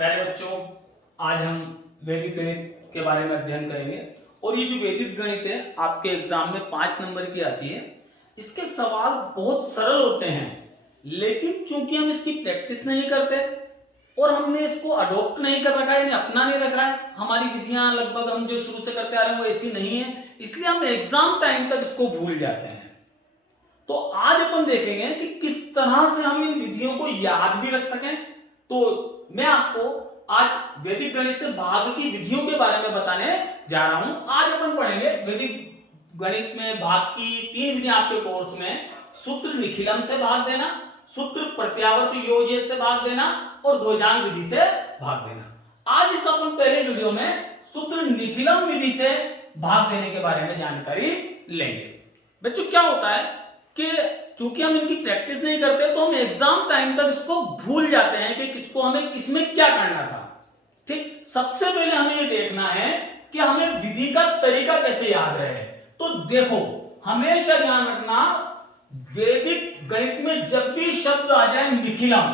प्यारे बच्चों, आज हम वैदिक गणित के बारे में अध्ययन करेंगे। और ये जो वैदिक गणित है आपके एग्जाम में 5 नंबर की आती है। इसके सवाल बहुत सरल होते हैं, लेकिन चूंकि हम इसकी प्रैक्टिस नहीं करते और हमने इसको अडॉप्ट नहीं कर रखा है, यानी अपना नहीं रखा है, हमारी विधियां लगभग हम जो शुरू से करते आ रहे हैं वो ऐसी नहीं है, इसलिए हम एग्जाम टाइम तक इसको भूल जाते हैं। तो आज अपन देखेंगे कि किस तरह से हम इन विधियों को याद भी रख सकें। तो मैं आपको आज वैदिक गणित से भाग की विधियों के बारे में बताने जा रहा हूं। आज अपन पढ़ेंगे वैदिक गणित में भाग की 3 विधियां आपके कोर्स में। सूत्र निखिलम से भाग देना, सूत्र प्रत्यावर्त योज्य से भाग देना और ध्वजांग विधि से भाग देना। आज इस अपन पहले वीडियो में सूत्र निखिलम विधि से भाग देने के बारे में जानकारी लेंगे। बच्चों, क्या होता है कि चूंकि हम इनकी प्रैक्टिस नहीं करते तो हम एग्जाम टाइम तक इसको भूल जाते हैं कि किसको हमें किसमें क्या करना था। ठीक, सबसे पहले हमें ये देखना है कि हमें विधि का तरीका कैसे याद रहे। तो देखो, हमेशा ध्यान रखना, वैदिक गणित में जब भी शब्द आ जाए निखिलम,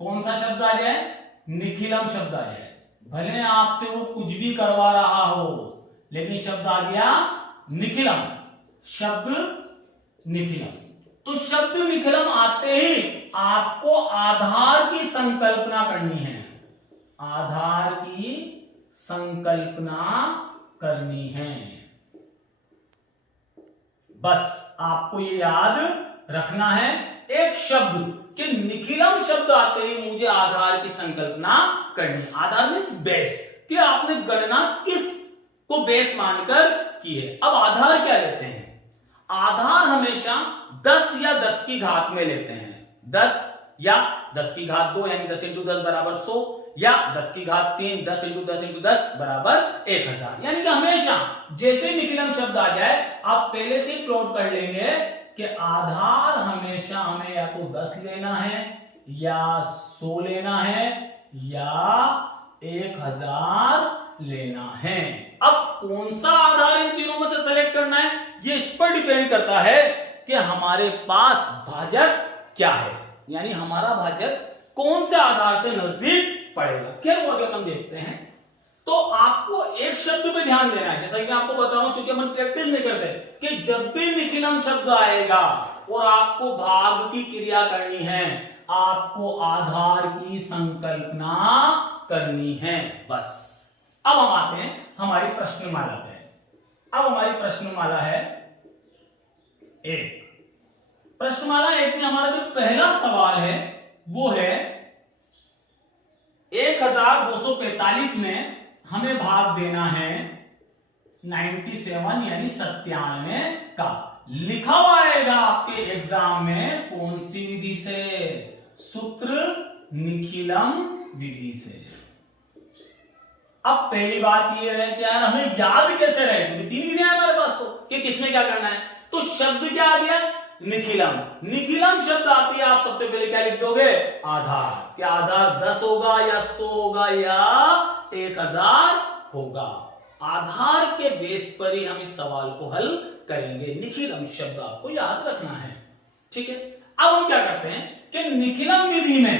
कौन सा शब्द आ जाए? निखिलम शब्द आ जाए, भले आपसे वो कुछ भी करवा रहा हो, लेकिन शब्द आ गया निखिलम, शब्द निखिलम। तो शब्द निखिलम आते ही आपको आधार की संकल्पना करनी है, आधार की संकल्पना करनी है। बस आपको ये याद रखना है एक शब्द कि निखिलम शब्द आते ही मुझे आधार की संकल्पना करनी है। आधार मीन्स बेस, कि आपने गणना किस को बेस मानकर की है। अब आधार क्या लेते हैं? आधार हमेशा 10 या 10 की घात में लेते हैं। 10 या 10 की घात 2 यानी 10 × 10 बराबर 100, या 10 की घात 3 10 × 10 × 10 बराबर 1000। यानी कि हमेशा जैसे निखिलम शब्द आ जाए आप पहले से प्लॉट कर लेंगे कि आधार हमेशा हमें या तो 10 लेना है, या 100 लेना है, या 1000 लेना है। अब कौन सा आधार इन तीनों में से सेलेक्ट करना है, ये इस पर डिपेंड करता है कि हमारे पास भाजक क्या है, यानी हमारा भाजक कौन से आधार से नजदीक पड़ेगा। क्या वो अगर हम देखते हैं तो आपको एक शब्द पे ध्यान देना है। जैसा कि मैं आपको बता रहा हूं, चूंकि हम प्रैक्टिस नहीं करते, कि जब भी निखिलम शब्द आएगा और आपको भाग की क्रिया करनी है, आपको आधार की संकल्पना करनी है। बस अब हम आते हैं हमारी प्रश्नमाला पे। अब हमारी प्रश्नमाला है 1। प्रश्नमाला 1 में हमारा जो पहला सवाल है वो है 1245 में हमें भाग देना है 97 यानी 97 का। लिखा हुआ आएगा आपके एग्जाम में कौन सी विधि से? सूत्र निखिलम विधि से। अब पहली बात यह है कि यार हमें याद कैसे रहे, क्योंकि 3 विधियां है हमारे पास तो कि किसमें क्या करना है। तो शब्द क्या आ गया? निखिलम। निखिलम शब्द आती है, आप सबसे पहले क्या लिख दोगे? आधार। क्या आधार 10 होगा या 100 होगा या 1000 होगा? आधार के बेस पर ही हम इस सवाल को हल करेंगे। निखिलम शब्द आपको याद रखना है, ठीक है। अब हम क्या करते हैं कि निखिलम विधि में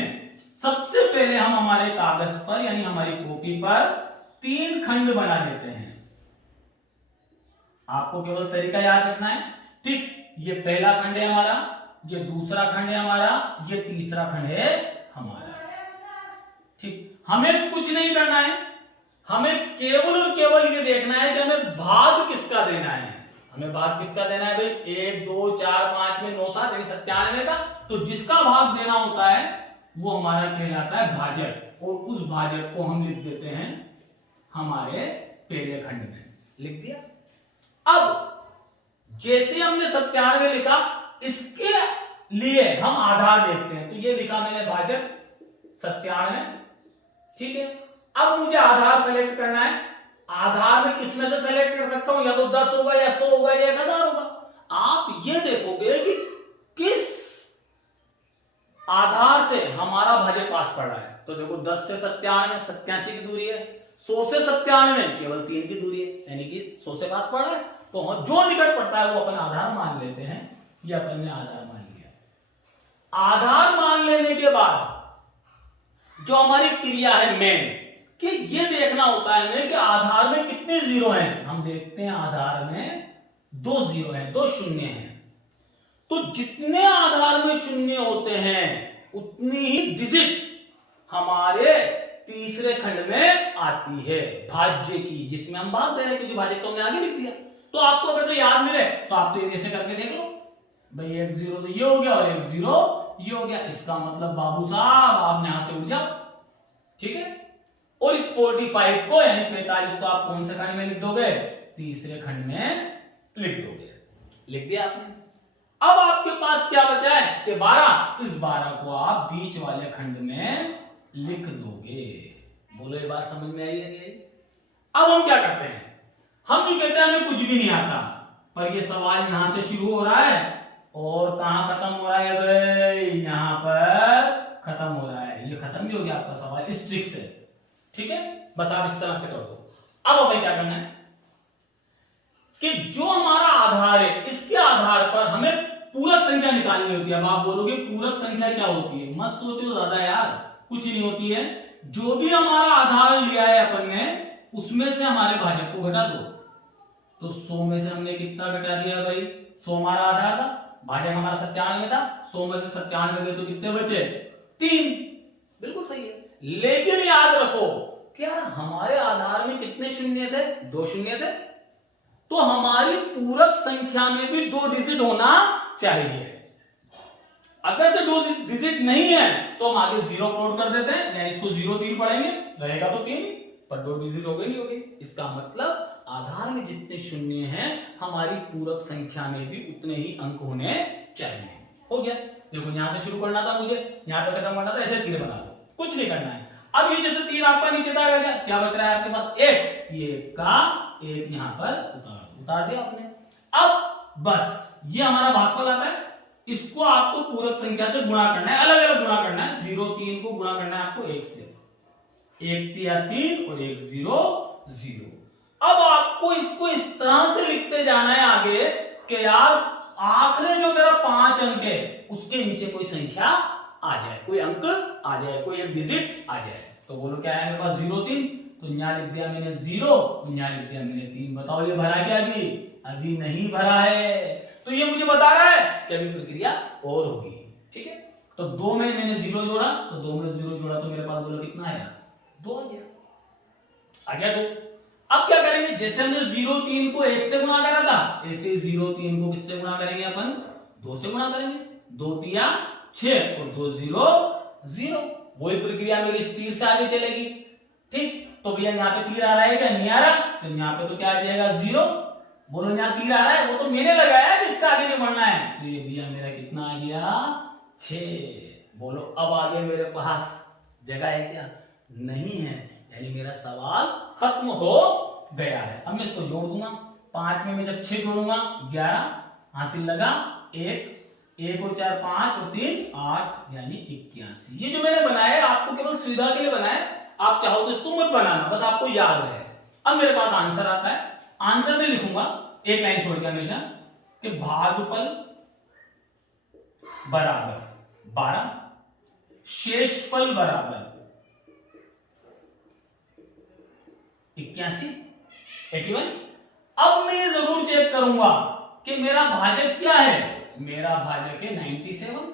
सबसे पहले हम हमारे कागज पर यानी हमारी कॉपी पर 3 खंड बना लेते हैं। आपको केवल तरीका याद रखना है। ठीक, ये पहला खंड है हमारा, ये दूसरा खंड है हमारा, ये तीसरा खंड है हमारा। ठीक, हमें कुछ नहीं करना है, हमें केवल और केवल ये देखना है कि हमें भाग किसका देना है। हमें भाग किसका देना है भाई? 1 2 4 5 में 9 7 यानी 97 का। तो जिसका भाग देना होता है वो हमारा कहलाता है भाजक, और उस भाजक को हम लिख देते हैं हमारे पहले खंड में। लिख दिया। अब जैसे हमने 97 लिखा, इसके लिए हम आधार देखते हैं। तो ये लिखा मैंने भाजक 97, ठीक है। अब मुझे आधार सेलेक्ट करना है। आधार में किसमें से सेलेक्ट कर सकता हूं? या तो 10 होगा, या 100 होगा, या 1000 होगा। आप ये देखोगे कि किस आधार से हमारा भाजक पास पड़ रहा है। तो देखो 10 से 97 87 की दूरी है, 100 से 97 केवल 3 की दूरी है, यानी कि 100 से पास पड़ रहा है। तो जो निकट पड़ता है वो अपन आधार मान लेते हैं। ये अपन ने आधार मान लिया। आधार मान लेने के बाद जो हमारी क्रिया है मेन, कि ये देखना होता है हमें कि आधार में कितने जीरो हैं। हम देखते हैं आधार में 2 जीरो हैं, 2 शून्य हैं। तो जितने आधार में शून्य होते हैं उतनी ही डिजिट हमारे तीसरे खंड में आती है भाज्य की, जिसमें हम भाग दे रहे हैं, क्योंकि भाज्य तो हमने आगे लिख दिया। तो आपको अगर से याद नहीं रहे तो आप तो ऐसे करके देख लो भाई, 1 0 तो ये हो गया और 1 0 ये हो गया। इसका मतलब बाबू साहब आप यहां से उठ जाओ, ठीक है। और इस 45 को यानी 45 को आप कौन से खंड में लिख दोगे? तीसरे खंड में लिख दोगे। लिख दिया आपने। अब आपके पास क्या बचा है कि 12। इस 12 को आप बीच वाले खंड में लिख दोगे। बोलो ये बात समझ में आई है? अब हम क्या करते हैं? हम नहीं कहते हमें कुछ भी नहीं आता, पर ये सवाल यहां से शुरू हो रहा है और कहां खत्म हो रहा है भाई? यहां पर खत्म हो रहा है। ये खत्म भी हो गया आपका सवाल इस ट्रिक से, ठीक है। बस आप इस तरह से कर दो। अब हमें क्या करना है कि जो हमारा आधार है इसके आधार पर हमें पूरक संख्या निकालनी होती है। अब आप बोलोगे पूरक संख्या क्या होती है? मत सोचो ज्यादा यार, कुछ नहीं होती है। जो भी हमारा आधार लिया है अपन ने उसमें से हमारे भाजक को घटा दो। तो 100 में से हमने कितना घटा दिया भाई? 100 हमारा आधार था, भाजक हमारा 97 में था। 100 में से 97 गए तो कितने बचे? 3। बिल्कुल सही है। लेकिन याद रखो कि यार हमारे आधार में कितने शून्य थे? 2 शून्य थे। तो हमारी पूरक संख्या में भी 2 डिजिट होना चाहिए। अगर से 2 डिजिट नहीं है तो हम आगे 0 प्लॉट कर देते हैं, यानी इसको 0 3 पढ़ेंगे, रहेगा तो 3, पर 2 डिजिट हो गई नहीं होगी। इसका मतलब आधार में जितने शून्य हैं हमारी पूरक संख्या में भी उतने ही अंक होने चाहिए। हो गया। देखो यहां से शुरू करना था मुझे, यहां पे खत्म करना था, ऐसे तीर बना दो, कुछ नहीं करना है। अब ये जैसे तीर आपका नीचे था, क्या बच रहा है आपके पास? 1। ये का 1 यहां पर उतार दिया आपने। अब बस ये हमारा भागफल आता है, इसको आपको पूरक संख्या से गुणा करना है, अलग अलग गुणा करना है। 0 3 को गुणा करना है आपको 1 से, 1 3 3 और 1 0 0। अब आपको इसको इस तरह से लिखते जाना है आगे कि यार आखिरी जो मेरा 5 अंक है उसके नीचे कोई संख्या आ जाए, कोई अंक आ जाए, कोई एक डिजिट आ जाए। तो बोलो क्या है मेरे पास? 0 3। तो यहां लिख दिया मैंने 0, यहां लिख दिया मैंने 3। बताओ ये भरा क्या? अभी नहीं भरा है। तो ये मुझे बता रहा है कि अभी प्रक्रिया और होगी, ठीक है। तो 2 में मैंने 0 जोड़ा, तो 2 में 0 जोड़ा तो मेरे पास बोलो कितना आया? 2 आ गया। आ गया 2। अब क्या करेंगे? जैसे हमने 0 3 को 1 से गुणा करा था, ऐसे 0 3 को किससे गुणा करेंगे अपन? 2 से गुणा करेंगे। 2 3 6 और 2 0 0। वही प्रक्रिया मेरी इस तीर से आगे चलेगी, ठीक। तो भैया यहाँ पे तीर आ रहा है क्या? नहीं आ रहा। तो यहाँ पे तो क्या आ जाएगा? 0। बोलो यहाँ तीर आ रहा है, वो तो मैंने लगाया है, इससे आगे नहीं बढ़ना है। तो ये भैया मेरा कितना आ गया? 6। बोलो अब आगे मेरे पास जगह है क्या? नहीं है, यानी मेरा सवाल खत्म हो गया है। अब मैं इसको जोड़ दूंगा। 5 में मैं जब 6 जोड़ूंगा 11, हासिल लगा 1 और 4 5 और 3 8, यानी 81। ये जो मैंने बनाया है आपको केवल सुविधा के लिए बनाया, आप चाहो तो इसको मत बनाना, बस आपको याद रहे। अब मेरे पास आंसर आता है। आंसर में लिखूंगा एक लाइन छोड़ के हमेशा कि भागफल बराबर 12, शेषफल बराबर 81 81। अब मैं ये जरूर चेक करूंगा कि मेरा भाजक क्या है। मेरा भाजक है 97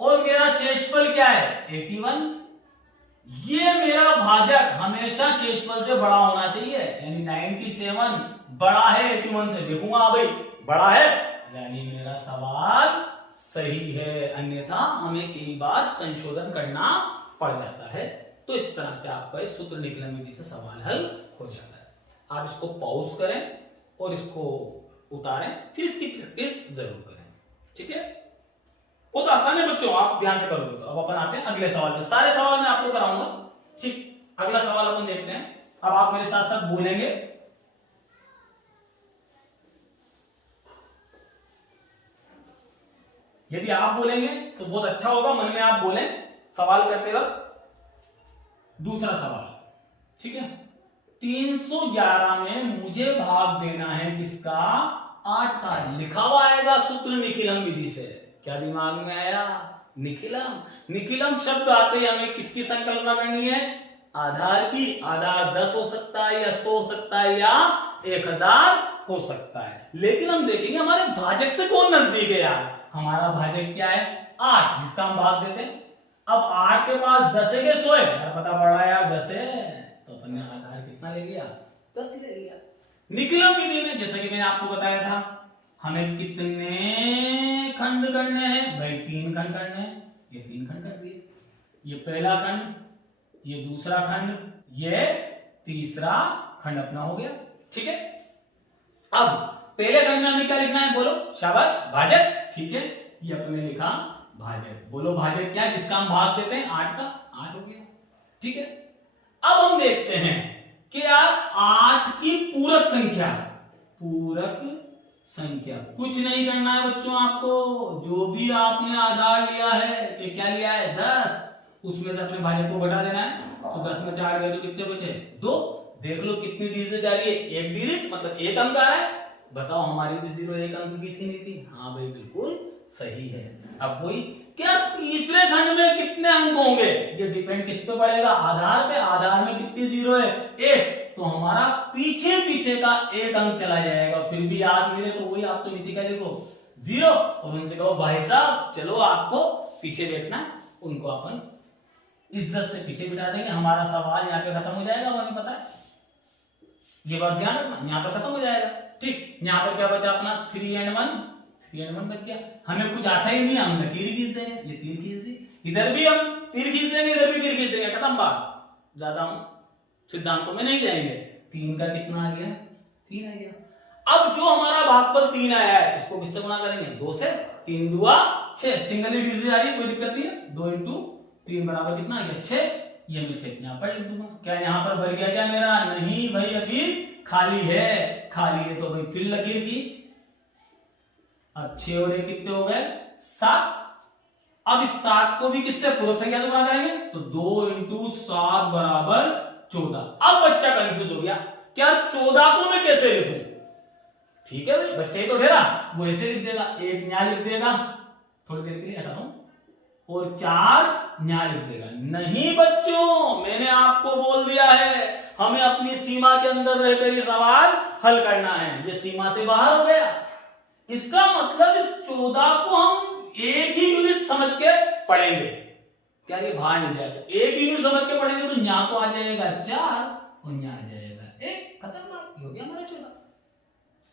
और मेरा शेषफल क्या है? 81। ये मेरा भाजक हमेशा शेषफल से बड़ा होना चाहिए, यानी 97 बड़ा है 81 से। देखूंगा भाई बड़ा है, यानी मेरा सवाल सही है, अन्यथा हमें कई बार संशोधन करना पड़ जाता है। तो इस तरह से आपका इस सूत्र निकलन विधि से सवाल हल हो जाता है। आप इसको पॉज करें और इसको उतारें, फिर इसकी प्रैक्टिस जरूर करें, ठीक है। बहुत आसान है बच्चों, आप ध्यान से करोगे तो। अब अपन आते हैं अगले सवाल पे। सारे सवाल मैं आपको कराऊंगा, ठीक। अगला सवाल अपन देखते हैं। अब आप मेरे साथ साथ बोलेंगे। यदि आप बोलेंगे तो बहुत अच्छा होगा, मन में आप बोलें सवाल करते वक्त। दूसरा सवाल, ठीक है। 311 में मुझे भाग देना है किसका? 8 का। लिखा हुआ आएगा सूत्र निखिलम विधि से। क्या दिमाग में आया? निखिलम। निखिलम शब्द आते ही हमें किसकी संकल्पना करनी है? आधार की। आधार 10 हो सकता है या 100 हो सकता है या 1000 हो सकता है। लेकिन हम देखेंगे हमारे भाजक से कौन नजदीक है यार। हमारा भाजक क्या है? 8, जिसका हम भाग देते हैं। अब 8 के पास 10 है कि 100 है? यार पता पड़ रहा है यार 10 है, तो अपन ने आधार कितना ले लिया? 10 ले लिया। निखिलम विधि में जैसा कि मैंने आपको बताया था, हमें कितने खंड करने हैं भाई? 3 खंड करने हैं। ये 3 खंड कर दिए। ये पहला खंड, ये दूसरा खंड, ये तीसरा खंड अपना हो गया। ठीक है, अब पहले खंड में हमें क्या लिखना है? बोलो शाबाश, भाजक। ठीक है, ये अपने लिखा भाजक। बोलो भाजक क्या, जिसका हम भाग देते हैं 8 का? 8 हो गया। ठीक है, अब हम देखते हैं कि यार 8 की पूरक संख्या। पूरक संख्या कुछ नहीं करना है बच्चों आपको। जो भी आपने आधार लिया है कि क्या लिया है? 10, उसमें से अपने भाजक को घटा देना है। तो 10 में 4 गए तो कितने बचे? 2। देख लो कितनी डिजिट जा रही है? 1 डिजिट, मतलब 1 अंक आ रहा है। बताओ हमारी भी 0 1 अंक की थी नहीं थी? हाँ भाई बिल्कुल सही है। अब वही क्या, तीसरे खंड में कितने अंक होंगे? ये डिपेंड किस पे पड़ेगा? आधार पे। आधार में कितनी 0 है? 1। तो हमारा पीछे पीछे का 1 अंक चला जाएगा। फिर भी याद मिले तो वही आप तो नीचे क्या लिखो? 0। और उनसे कहो भाई साहब चलो आपको पीछे बैठना है, उनको अपन इज्जत से पीछे बिठा देंगे। हमारा सवाल यहाँ पे खत्म हो जाएगा। हमें पता है, ये बात ध्यान रखना, यहाँ पे खत्म हो जाएगा। ठीक, यहाँ पर क्या बचा अपना? 3 and 1, 3 and 1 बच गया। हमें कुछ आता ही नहीं, हम लकीर खींच देंगे। ये तीर खींच दी, इधर भी हम तीर खींच देंगे, इधर भी तीर खींच देंगे, खत्म बात। ज्यादा हम सिद्धांतों में नहीं जाएंगे। 3 का कितना आ गया? 3 आ गया। अब जो हमारा भागफल 3 आया है, इसको किससे गुणा करेंगे? 2 से। 3 दूआ 6, सिंगल ही डिजिट आ रही है, कोई दिक्कत नहीं है। 2 into 3 बराबर कितना आ गया? 6। ये मैं 6 यहाँ पर लिख दूंगा। क्या यहाँ पर भर गया क्या मेरा? नहीं भाई, अभी खाली है। खाली है तो भाई फिर लकीर खींच। अब 6 और 1 कितने हो गए? 7। अब इस 7 को भी किससे? पूरक संख्या से गुणा करेंगे। तो 2 into 7 बराबर 14। अब बच्चा कंफ्यूज हो गया, क्या 14 को मैं कैसे लिखूं? ठीक है भाई, बच्चे तो ठहरा, वो ऐसे लिख देगा। 1 न्याय लिख देगा, थोड़ी देर के लिए हटाता हूं, और 4 न्याय लिख देगा। नहीं बच्चों, मैंने आपको बोल दिया है हमें अपनी सीमा के अंदर रहकर ये सवाल हल करना है। ये सीमा से बाहर हो गया। इसका मतलब इस 14 को हम एक ही यूनिट समझ के पढ़ेंगे। क्या ये बाहर नहीं जाए? तो एक यूनिट समझ के पढ़ेंगे तो यहाँ को आ जाएगा 4 और यहाँ आ जाएगा 1। खत्म बात, हो गया हमारा 14।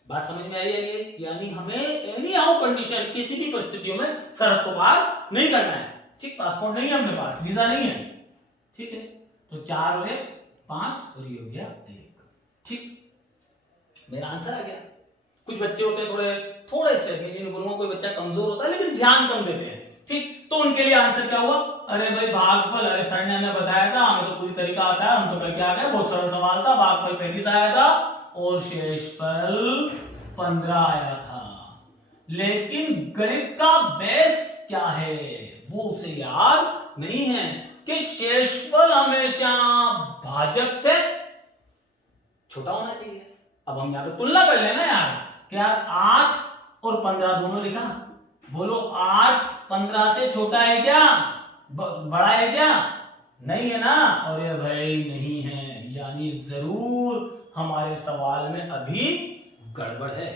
बात समझ में आई है ये? यानी हमें एनी हाउ कंडीशन, किसी भी परिस्थितियों में शर्त को पार नहीं करना है। ठीक, पासपोर्ट नहीं है अपने पास, वीजा नहीं है। ठीक है, तो 4 और 1 5 और ये हो गया 1। ठीक, मेरा आंसर आ गया। कुछ बच्चे होते हैं थोड़े से, मैं नहीं बोलूंगा कोई बच्चा कमजोर होता है लेकिन ध्यान कम देते हैं। ठीक, तो उनके लिए आंसर क्या हुआ? अरे भाई भागफल, अरे सर ने हमें बताया था, हमें तो पूरी तरीका आता है, हम तो करके आ गए। बहुत सरल सवाल था। भागफल 35 आया था और शेषफल 15 आया था। लेकिन गणित का बेस क्या है वो उसे याद नहीं है कि शेषफल हमेशा भाजक से छोटा होना चाहिए। अब हम यहाँ पे तुलना कर लेना यार, क्या 8 और 15 दोनों लिखा? बोलो 8 15 से छोटा है क्या? बड़ा है क्या? नहीं है ना? और ये भाई नहीं है, यानी जरूर हमारे सवाल में अभी गड़बड़ है।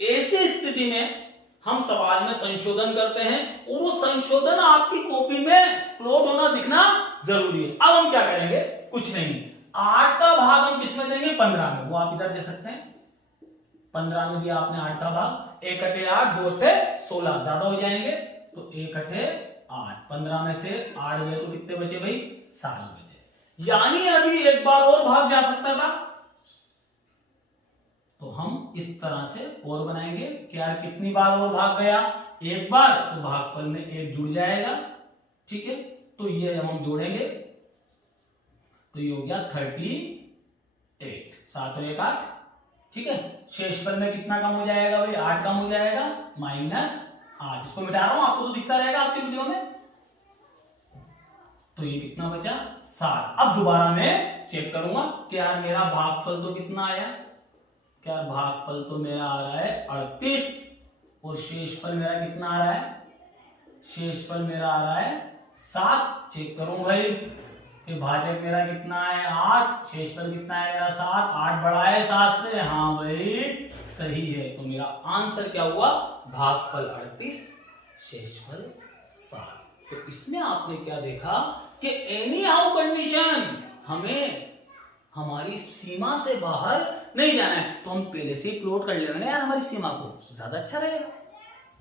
ऐसी स्थिति में हम सवाल में संशोधन करते हैं और वो संशोधन आपकी कॉपी में प्लॉट होना दिखना जरूरी है। अब हम क्या करेंगे? कुछ नहीं, 8 का भाग हम किसमें देंगे? 15 में। वो आप इधर दे सकते हैं। 15 में दिया आपने 8 का भाग, 1 × 8 2 × 16, ज्यादा हो जाएंगे तो 1 × 8। 15 में से 8 गए तो कितने बचे भाई? 7 बचे। यानी अभी एक बार और भाग जा सकता था। तो हम इस तरह से और बनाएंगे कि यार कितनी बार और भाग गया? एक बार, तो भागफल में 1 जुड़ जाएगा। ठीक है, तो ये हम जोड़ेंगे तो ये हो गया 38। 7 और 1 8। ठीक है, शेषफल में कितना कम हो जाएगा भाई? 8 कम हो जाएगा, -8। इसको मिटा रहा हूं, आपको तो दिखता रहेगा आपके वीडियो में। तो ये कितना बचा? 7। अब दोबारा मैं चेक करूंगा कि यार मेरा भागफल तो कितना आया? क्या भागफल तो मेरा आ रहा है 38 और शेषफल मेरा कितना आ रहा है? शेषफल मेरा आ रहा है 7। चेक करूं भाई कि भाजक मेरा कितना है 8, शेषफल कितना है मेरा 7, 8 बड़ा है 7 से, हाँ भाई सही है। तो मेरा आंसर क्या हुआ, भागफल 38, शेषफल 7। तो इसमें आपने क्या देखा कि एनी हाउ कंडीशन हमें हमारी सीमा से बाहर नहीं जाना है, तो हम पहले से ही प्लॉट कर लेंगे ना यार हमारी सीमा को, ज्यादा अच्छा रहेगा।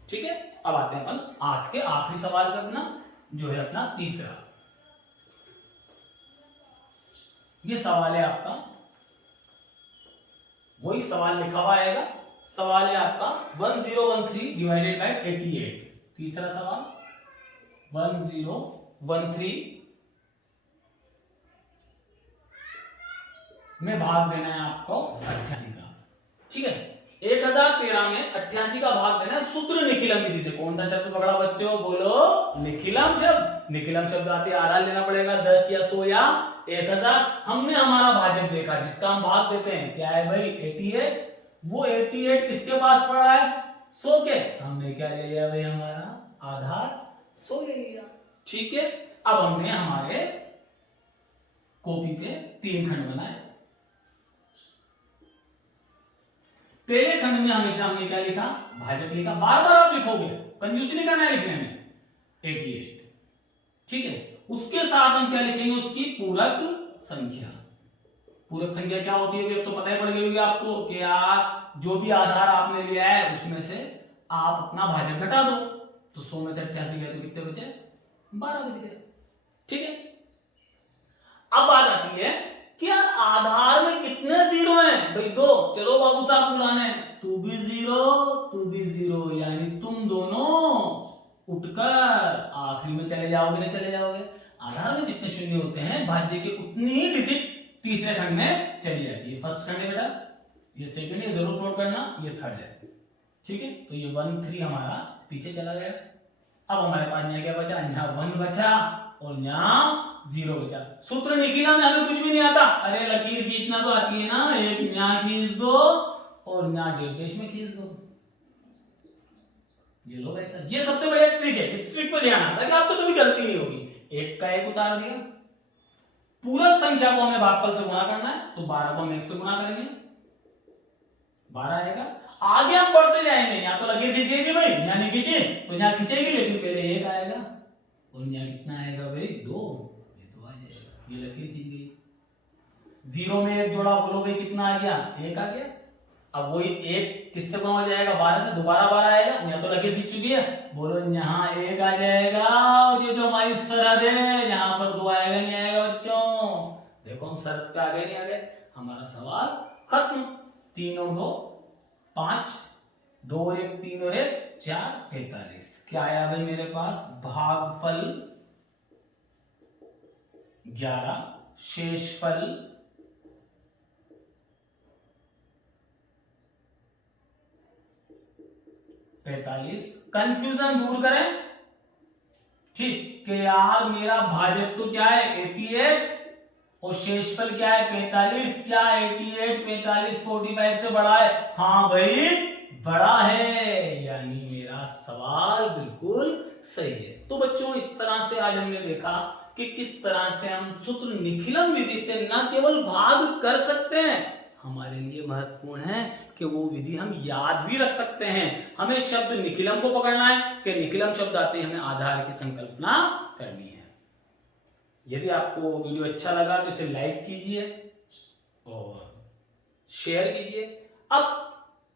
ठीक है, अब आते हैं अपन आज के आखिरी सवाल पर अपना, जो है अपना तीसरा। ये सवाल है आपका, वही सवाल लिखा हुआ आएगा, सवाल है आपका 1013 डिवाइडेड बाय 88। तीसरा सवाल 1013 में भाग देना है आपको 88 का। ठीक है, 1013 में 88 का भाग देना है सूत्र निखिलम विधि से। कौन सा शब्द पकड़ा बच्चों, बोलो, निखिलम शब्द। निखिलम शब्द आते आधार लेना पड़ेगा 10 या 100 या 1000। हमने हमारा भाजक देखा जिसका हम भाग देते हैं, क्या है भाई 88। वो 88 किसके पास पड़ा है 100 के, हमने क्या ले लिया भाई, हमारा आधार 100 ले लिया। ठीक है, अब हमने हमारे कॉपी पे 3 खंड बनाए। पहले खंड में हमेशा हमने क्या लिखा, भाजक लिखा, बार बार आप लिखोगे, कंजूसी नहीं करना है लिखने में, 88। ठीक है, उसके साथ हम क्या लिखेंगे, उसकी पूरक संख्या। पूरक संख्या क्या होती है, तो पता ही पड़ गई होगी आपको कि यार जो भी आधार आपने लिया है उसमें से आप अपना भाजक घटा दो। तो 100 में से 88 गए तो कितने बचे, 12 बच गए। ठीक है, अब बात आती है कि यार आधार में कितने जीरो हैं भाई, 2। चलो बाबू साहब बुलाने, तू भी 0 तू भी 0, यानी तुम दोनों उठकर आखिरी में चले जाओगे, नहीं चले जाओगे। आधार में जितने शून्य होते हैं भाज्य की उतनी ही डिजिट तीसरे खंड में चली जाती है। फर्स्ट खंड है बेटा, ये सेकंड है, जरूर नोट करना, ये थर्ड है। ठीक है, तो ये 1 3 हमारा पीछे चला गया। अब हमारे पास यहाँ क्या बचा, यहाँ 1 बचा और यहाँ 0 बचा। सूत्र निखिला में हमें कुछ भी नहीं आता, अरे लकीर खींचना तो आती है ना, एक यहाँ खींच दो और यहाँ डेश में खींच दो। ये लो ऐसा, ये सबसे बढ़िया ट्रिक है, इस ट्रिक पर ध्यान आता है कि आप तो कभी गलती नहीं होगी। एक का एक उतार दिया, पूरक संख्या को हमें भागफल से गुणा करना है, तो 12 को हम 1 से गुणा करेंगे, 12 आएगा। आगे हम बढ़ते जाएंगे, यहाँ तो लकीर खींचेगी भाई, यहाँ नहीं खींचे तो यहाँ खींचेगी, लेकिन पहले 1 आएगा और यहाँ कितना आएगा भाई 2, ये 2 आ जाएगा, ये लकीर खींच गई। 0 में 1 जोड़ा, बोलो भाई कितना आ गया, 1 आ गया। अब वही 1 किससे गुणा हो जाएगा, 12 से, दोबारा 12 आएगा, यहाँ तो लकीर खींच चुकी है, बोलो यहाँ 1 आ जाएगा। और ये जो हमारी शरत है, यहाँ पर 2 आएगा नहीं आएगा बच्चों, देखो हम शरत पे आ गए नहीं आ गए, हमारा सवाल खत्म। 3 और 2 5, 2 और 1 3 और 1 4, 45। क्या आया भाई मेरे पास, भागफल 11, शेषफल 45। कंफ्यूजन दूर करें, ठीक, कि यार मेरा भाजक तो क्या है 88 और शेषफल क्या है 45। क्या 88 45 45 से बड़ा है, हाँ भाई बड़ा है, यानी मेरा सवाल बिल्कुल सही है। तो बच्चों इस तरह से आज हमने देखा कि किस तरह से हम सूत्र निखिलम विधि से न केवल भाग कर सकते हैं, हमारे लिए महत्वपूर्ण है कि वो विधि हम याद भी रख सकते हैं। हमें शब्द निखिलम को पकड़ना है कि निखिलम शब्द आते हैं, हमें आधार की संकल्पना करनी है। यदि आपको वीडियो अच्छा लगा तो इसे लाइक कीजिए और शेयर कीजिए। अब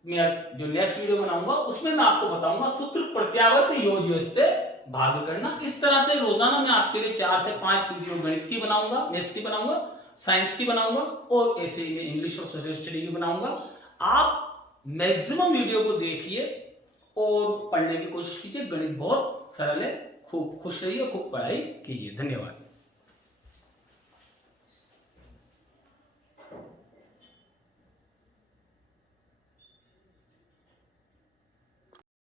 मैं जो नेक्स्ट वीडियो बनाऊंगा उसमें मैं आपको बताऊंगा सूत्र प्रत्यावर्त योज्य से भाग करना। इस तरह से रोजाना मैं आपके लिए 4 से 5 वीडियो गणित की बनाऊंगा, मैथ्स की बनाऊंगा, साइंस की बनाऊंगा और ऐसे ही मैं इंग्लिश और सोशल स्टडी की बनाऊंगा। आप मैक्सिमम वीडियो को देखिए और पढ़ने की कोशिश कीजिए। गणित बहुत सरल है, खूब खुश रहिए, खूब पढ़ाई कीजिए। धन्यवाद।